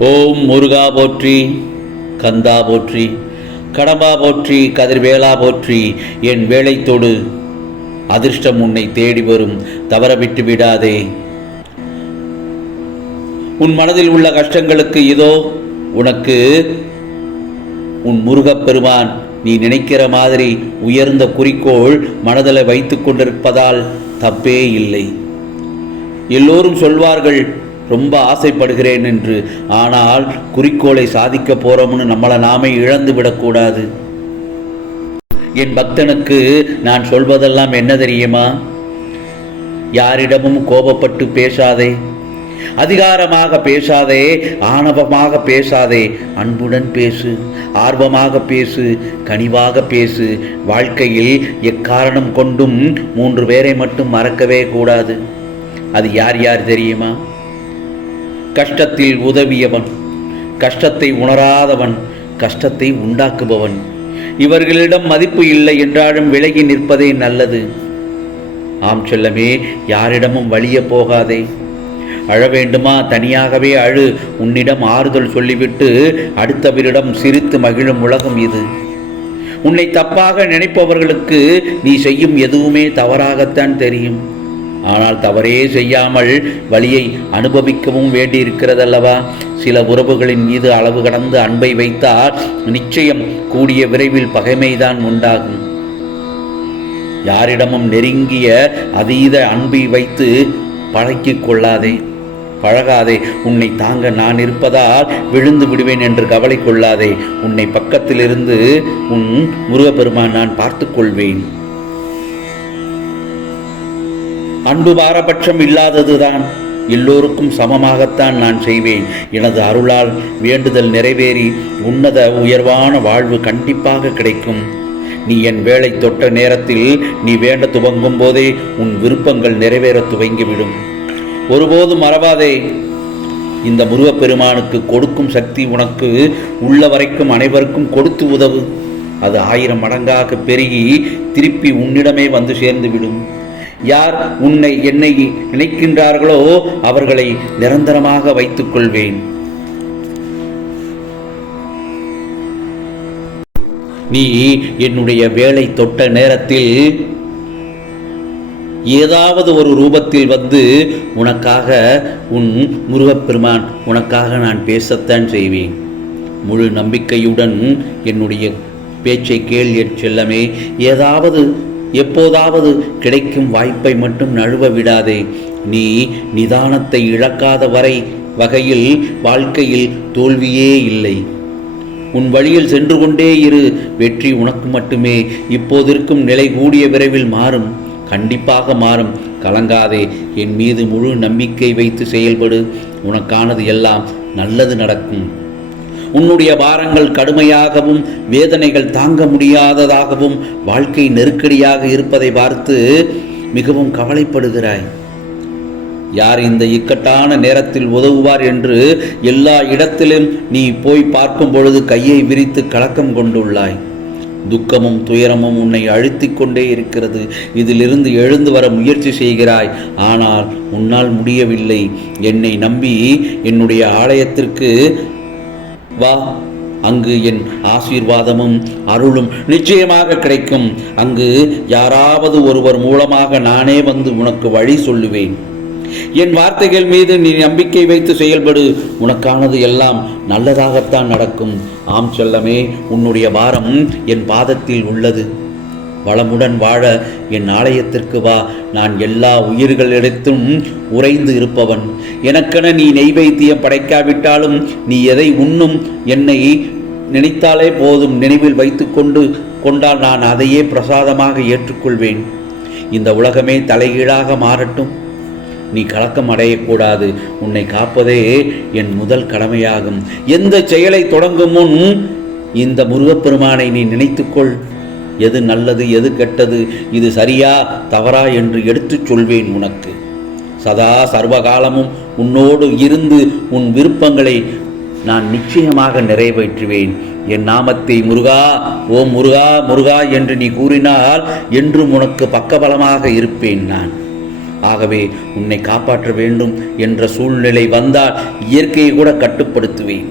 ஓம் முருகா போற்றி கந்தா போற்றி கடம்பா போற்றி கதிர்வேலா போற்றி என் வேலை தொடு அதிர்ஷ்டம் உன்னை தேடி வரும் தவற விட்டு விடாதே. உன் மனதில் உள்ள கஷ்டங்களுக்கு இதோ உனக்கு உன் முருகப் பெருமான் நீ நினைக்கிற மாதிரி உயர்ந்த குறிக்கோள் மனதில் வைத்து கொண்டிருப்பதால் தப்பே இல்லை. எல்லோரும் சொல்வார்கள் ரொம்ப ஆசைப்படுகிறேன் என்று. ஆனால் குறிக்கோளை சாதிக்க போறோம்னு நம்மளை நாமே இழந்து விடக்கூடாது. என் பக்தனுக்கு நான் சொல்வதெல்லாம் என்ன தெரியுமா? யாரிடமும் கோபப்பட்டு பேசாதே. அதிகாரமாக பேசாதே ஆணவமாக பேசாதே. அன்புடன் பேசு ஆர்வமாக பேசு கனிவாக பேசு. வாழ்க்கையில் எக்காரணம் கொண்டும் மூன்று பேரை மட்டும் மறக்கவே கூடாது. அது யார் யார் தெரியுமா? கஷ்டத்தில் உதவியவன் கஷ்டத்தை உணராதவன் கஷ்டத்தை உண்டாக்குபவன். இவர்களிடம் மதிப்பு இல்லை என்றாலும் விலகி நிற்பதே நல்லது. ஆம் செல்லமே யாரிடமும் வழிய போகாதே. அழ வேண்டுமா? தனியாகவே அழு. உன்னிடம் ஆறுதல் சொல்லிவிட்டு அடுத்தவரிடம் சிரித்து மகிழும் உலகம் இது. உன்னை தப்பாக நினைப்பவர்களுக்கு நீ செய்யும் எதுவுமே தவறாகத்தான் தெரியும். ஆனால் தவறே செய்யாமல் வழியை அனுபவிக்கவும் வேண்டியிருக்கிறதல்லவா? சில உறவுகளின் மீது அளவு கடந்து அன்பை வைத்தால் நிச்சயம் கூடிய விரைவில் பகைமைதான் உண்டாகும். யாரிடமும் நெருங்கிய அதீத அன்பை வைத்து பழக்கிக் கொள்ளாதே பழகாதே. உன்னை தாங்க நான் இருப்பதால் விழுந்து விடுவேன் என்று கவலை கொள்ளாதே. உன்னை பக்கத்திலிருந்து உன் முருகப்பெருமான் நான் பார்த்து கொள்வேன். அன்பு பாரபட்சம் இல்லாததுதான். எல்லோருக்கும் சமமாகத்தான் நான் செய்வேன். எனது அருளால் வேண்டுதல் நிறைவேறி உன்னத உயர்வான வாழ்வு கண்டிப்பாக கிடைக்கும். நீ என் வேலை தொட்ட நேரத்தில் நீ வேண்ட துவங்கும் போதே உன் விருப்பங்கள் நிறைவேற துவங்கிவிடும். ஒருபோதும் மறவாதே. இந்த முருகப்பெருமானுக்கு கொடுக்கும் சக்தி உனக்கு உள்ள வரைக்கும் அனைவருக்கும் கொடுத்து உதவு. அது ஆயிரம் மடங்காக பெருகி திருப்பி உன்னிடமே வந்து சேர்ந்துவிடும். யார் உன்னை என்னை நினைக்கின்றார்களோ அவர்களை நிரந்தரமாக வைத்துக் கொள்வேன் நீ என்னுடைய வேலை தொட்ட நேரத்தில் ஏதாவது ஒரு ரூபத்தில் வந்து உனக்காக உன் முருகப்பெருமான் உனக்காக நான் பேசத்தான் செய்வேன். முழு நம்பிக்கையுடன் என்னுடைய பேச்சை கேள் என் செல்லமே. ஏதாவது எப்போதாவது கிடைக்கும் வாய்ப்பை மட்டும் நழுவ விடாதே. நீ நிதானத்தை இழக்காத வரை வகையில் வாழ்க்கையில் தோல்வியே இல்லை. உன் வழியில் சென்று கொண்டே இரு. வெற்றி உனக்கு மட்டுமே. இப்போதிருக்கும் நிலை கூடிய விரைவில் மாறும். கண்டிப்பாக மாறும். கலங்காதே. என் மீது முழு நம்பிக்கை வைத்து செயல்படு. உனக்கானது எல்லாம் நல்லது நடக்கும். உன்னுடைய பாரங்கள் கடுமையாகவும் வேதனைகள் தாங்க முடியாததாகவும் வாழ்க்கை நெருக்கடியாக இருப்பதை பார்த்து மிகவும் கவலைப்படுகிறாய். யார் இந்த இக்கட்டான நேரத்தில் உதவுவார் என்று எல்லா இடத்திலும் நீ போய் பார்க்கும் பொழுது கையை விரித்து கலக்கம் கொண்டுள்ளாய். துக்கமும் துயரமும் உன்னை அழுத்திக் கொண்டே இருக்கிறது. இதிலிருந்து எழுந்து வர முயற்சி செய்கிறாய். ஆனால் உன்னால் முடியவில்லை. என்னை நம்பி என்னுடைய ஆலயத்திற்கு வா. அங்கு என் ஆசீர்வாதமும் அருளும் நிச்சயமாக கிடைக்கும். அங்கு யாராவது ஒருவர் மூலமாக நானே வந்து உனக்கு வழி சொல்லுவேன். என் வார்த்தைகள் மீது நீ நம்பிக்கை வைத்து செயல்படு. உனக்கானது எல்லாம் நல்லதாகத்தான் நடக்கும். ஆம் செல்லமே உன்னுடைய பாரம் என் பாதத்தில் உள்ளது. வளமுடன் வாழ என் ஆலயத்திற்கு வா. நான் எல்லா உயிர்களிடத்தும் உறைந்து இருப்பவன். எனக்கென நீ நெய்வைத்தியம் படைக்காவிட்டாலும் நீ எதை உண்ணும் என்னை நினைத்தாலே போதும் நினைவில் வைத்துக்கொண்டு கொண்டால் நான் அதையே பிரசாதமாக ஏற்றுக்கொள்வேன். இந்த உலகமே தலைகீழாக மாறட்டும். நீ கலக்கம் அடையக்கூடாது. உன்னை காப்பதே என் முதல் கடமையாகும். எந்த செயலை தொடங்கும் முன் இந்த முருகப்பெருமானை நீ நினைத்துக்கொள். எது நல்லது எது கெட்டது இது சரியா தவறா என்று எடுத்துச் சொல்வேன் உனக்கு. சதா சர்வகாலமும் உன்னோடு இருந்து உன் விருப்பங்களை நான் நிச்சயமாக நிறைவேற்றுவேன். என் நாமத்தை முருகா ஓ முருகா முருகா என்று நீ கூறினால் என்றும் உனக்கு பக்கபலமாக இருப்பேன் நான். ஆகவே உன்னை காப்பாற்ற வேண்டும் என்ற சூழ்நிலை வந்தால் இயற்கையை கூட கட்டுப்படுத்துவேன்.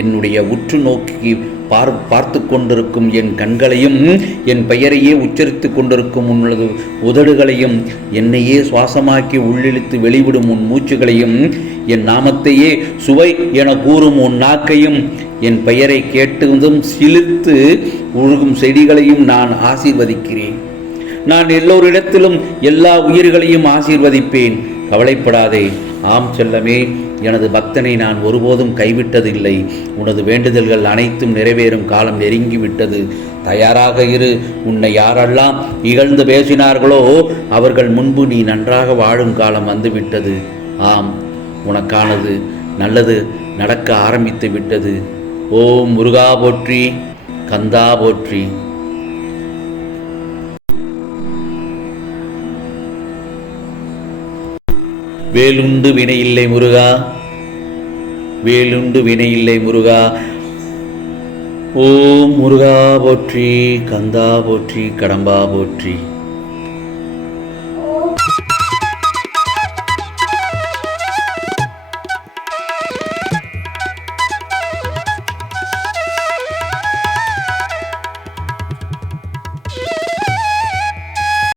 என்னுடைய உற்று நோக்கி பார் பார்த்து கொண்டிருக்கும் என் கண்களையும் என் பெயரையே உச்சரித்து கொண்டிருக்கும் உன்னது உதடுகளையும் என்னையே சுவாசமாக்கி உள்ளிழுத்து வெளிவிடும் உன் மூச்சுகளையும் என் நாமத்தையே சுவை என கூறும் உன் நாக்கையும் என் பெயரை கேட்டதும் சிலிர்த்து உழுகும் செடிகளையும் நான் ஆசீர்வதிக்கிறேன். நான் எல்லோரிடத்திலும் எல்லா உயிர்களையும் ஆசீர்வதிப்பேன். கவலைப்படாதே. ஆம் செல்லமே எனது பக்தனை நான் ஒருபோதும் கைவிட்டதில்லை. உனது வேண்டுதல்கள் அனைத்தும் நிறைவேறும் காலம் நெருங்கிவிட்டது. தயாராக இரு உன்னை யாரெல்லாம் இகழ்ந்து பேசினார்களோ அவர்கள் முன்பு நீ நன்றாக வாழும் காலம் வந்துவிட்டது. ஆம் உனக்கானது நல்லது நடக்க ஆரம்பித்து விட்டது ஓம் முருகா போற்றி கந்தா போற்றி. வேலுண்டு வினையில்லை முருகா. வேலுண்டு வினையில்லை முருகா. ஓம் முருகா போற்றி கந்தா போற்றி கடம்பா போற்றி.